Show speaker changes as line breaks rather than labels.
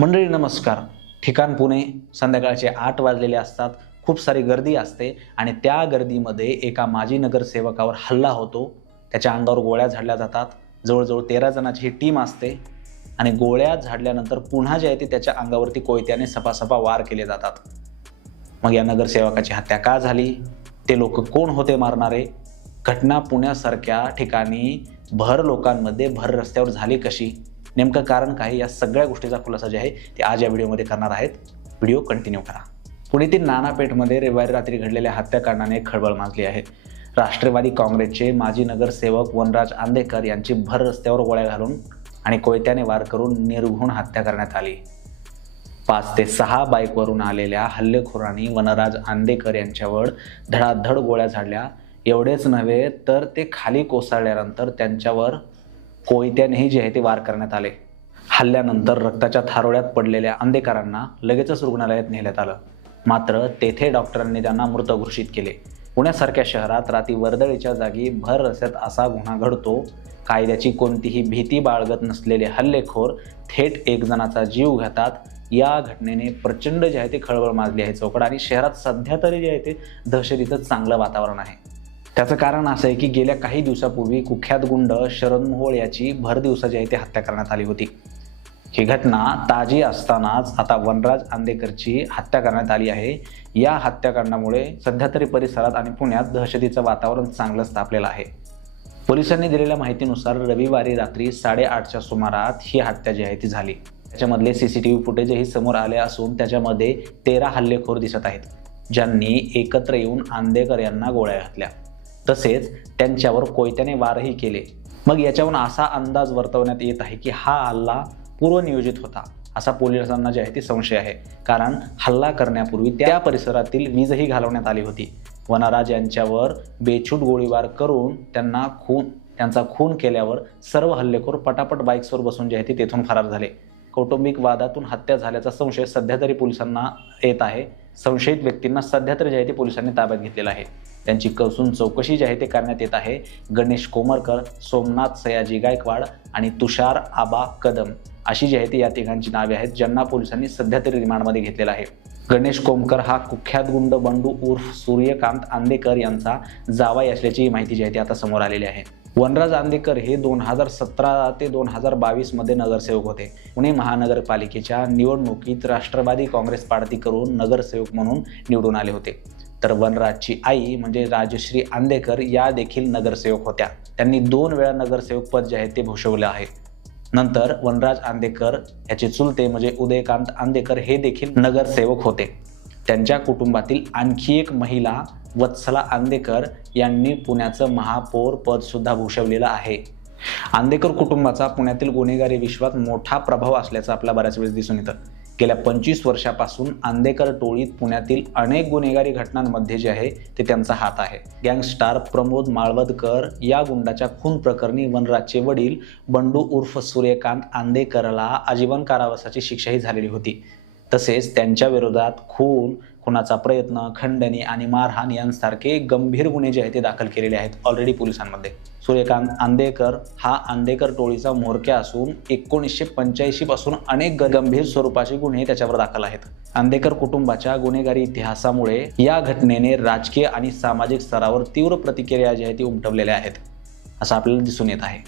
मंडळी नमस्कार. ठिकाण पुणे संध्याकाळचे आठ वाजलेले असतात. खूप सारी गर्दी असते आणि त्या गर्दीमध्ये एका माजी नगरसेवकावर हल्ला होतो. त्याच्या अंगावर गोळ्या झाडल्या जातात. जवळजवळ तेरा जणांची ही टीम असते आणि गोळ्या झाडल्यानंतर पुन्हा जे आहे ते त्याच्या अंगावरती कोयत्याने सपासपा वार केले जातात. मग या नगरसेवकाची हत्या का झाली? ते लोक कोण होते मारणारे? घटना पुण्यासारख्या ठिकाणी भर लोकांमध्ये भर रस्त्यावर झाली कशी? नेमकं कारण काय या सगळ्या गोष्टीचा खुलासा जे आहे ते आज या व्हिडिओमध्ये करणार आहेत. व्हिडिओ कंटिन्यू करा. पुण्यातील नानापेठमध्ये रविवारी रात्री घडलेल्या हत्याकांडाने खळबळ माजली आहे. राष्ट्रवादी काँग्रेसचे माजी नगरसेवक वनराज आंदेकर यांची भर रस्त्यावर गोळ्या घालून आणि कोयत्याने वार करून निर्घुण हत्या करण्यात आली. पाच ते सहा बाईकवरून आलेल्या हल्लेखोरांनी वनराज आंदेकर यांच्यावर धडाधड गोळ्या झाडल्या. एवढेच नव्हे तर ते खाली कोसळल्यानंतर त्यांच्यावर कोयत्यानेही जे आहे ते वार करण्यात आले. हल्ल्यानंतर रक्ताच्या थारोळ्यात पडलेल्या अंधेकरांना लगेचच रुग्णालयात नेण्यात आलं. मात्र तेथे डॉक्टरांनी त्यांना मृत घोषित केले. पुण्यासारख्या शहरात रात्री वर्दळीच्या जागी भर रस्त्यात असा गुन्हा घडतो कायद्याची कोणतीही भीती बाळगत नसलेले हल्लेखोर थेट एक जणाचा जीव घेतात. या घटनेने प्रचंड जे आहे ते खळबळ माजली आहे चौकड आणि शहरात सध्या तरी जे आहे ते दहशतीचं चांगलं वातावरण आहे. त्याचं कारण असं आहे की गेल्या काही दिवसापूर्वी कुख्यात गुंड शरद मोहोळ याची भर दिवसाची आहे ती हत्या करण्यात आली होती. ही घटना ताजी असतानाच आता वनराज आंदेकरची हत्या करण्यात आली आहे. या हत्याकांडामुळे सध्या तरी परिसरात आणि पुण्यात दहशतीचं वातावरण चांगलंच तापलेलं आहे. पोलिसांनी दिलेल्या माहितीनुसार रविवारी रात्री साडेआठच्या सुमारात ही हत्या जी आहे ती झाली. त्याच्यामधले सी सी टी व्ही फुटेजही समोर आले असून त्याच्यामध्ये तेरा हल्लेखोर दिसत आहेत. ज्यांनी एकत्र येऊन आंदेकर यांना गोळ्या घातल्या. तसेच त्यांच्यावर कोयत्याने वारही केले. मग याच्यावरून असा अंदाज वर्तवण्यात येत आहे की हा हल्ला पूर्वनियोजित होता असा पोलिसांना जे आहे ते संशय आहे. कारण हल्ला करण्यापूर्वी त्या परिसरातील वीजही घालवण्यात आली होती. वनराज यांच्यावर बेछूट गोळीबार करून त्यांना खून त्यांचा खून केल्यावर सर्व हल्लेखोर पटापट बाईक्सवर बसून जे आहे ते तेथून फरार झाले. कौटुंबिक वादातून हत्या झाल्याचा संशय सध्या तरी पोलिसांना येत आहे. संशयित व्यक्तींना सध्या तर जे आहे ते पोलिसांनी ताब्यात घेतलेलं आहे. त्यांची कसून चौकशी जी आहे ते करण्यात येत आहे. गणेश कोमरकर सोमनाथ सयाजी गायकवाड आणि तुषार आबा कदम अशी जी आहे ती या तिघांची नावे आहेत ज्यांना पोलिसांनी सध्या तरी रिमांडमध्ये घेतलेला आहे. गणेश कोमकर हा कुख्यात गुंड बंडू उर्फ सूर्यकांत आंदेकर यांचा जावाई असल्याची माहिती जी आहे ती आता समोर आलेली आहे. वनराज आंदेकर हे दोन हजार सतरा ते दोन हजार बावीसमध्ये नगरसेवक होते. पुणे महानगरपालिकेच्या निवडणुकीत राष्ट्रवादी काँग्रेस पार्टी करून नगरसेवक म्हणून निवडून आले होते. तर वनराजची आई म्हणजे राजश्री आंदेकर या देखील नगरसेवक होत्या. त्यांनी दोन वेळा नगरसेवक पद जे आहे ते भूषवलं आहे. नंतर वनराज आंदेकर याचे चुलते म्हणजे उदयकांत आंदेकर हे देखील नगरसेवक होते. त्यांच्या कुटुंबातील आणखी एक महिला वत्सला आंदेकर यांनी पुण्याचं महापौर पदसुद्धा भूषवलेलं आहे. आंदेकर कुटुंबाचा पुण्यातील गुन्हेगारी विश्वात मोठा प्रभाव असल्याचं आपल्याला बऱ्याच वेळेस दिसून येतं. गेल्या पंचवीस वर्षापासून आंदेकर टोळीत पुण्यातील अनेक गुन्हेगारी घटनांमध्ये जे आहे ते त्यांचा हात आहे. गँगस्टार प्रमोद माळवदकर या गुंडाच्या खून प्रकरणी वनराजचे वडील बंडू उर्फ सूर्यकांत आंदेकरला आजीवन कारावासाची शिक्षाही झालेली होती. तसेच त्यांच्या विरोधात खून खुनाचा प्रयत्न खंडणी आणि मारहाण यांसारखे गंभीर गुन्हे जे आहेत ते दाखल केलेले आहेत ऑलरेडी पोलिसांमध्ये. सूर्यकांत आंदेकर हा आंदेकर टोळीचा म्होरक्या असून एकोणीसशे पंच्याऐंशी पासून अनेक गंभीर स्वरूपाचे गुन्हे त्याच्यावर दाखल आहेत. आंदेकर कुटुंबाच्या गुन्हेगारी इतिहासामुळे या घटनेने राजकीय आणि सामाजिक स्तरावर तीव्र प्रतिक्रिया जी आहे ती उमटवलेल्या आहेत. असं आपल्याला दिसून येत आहे.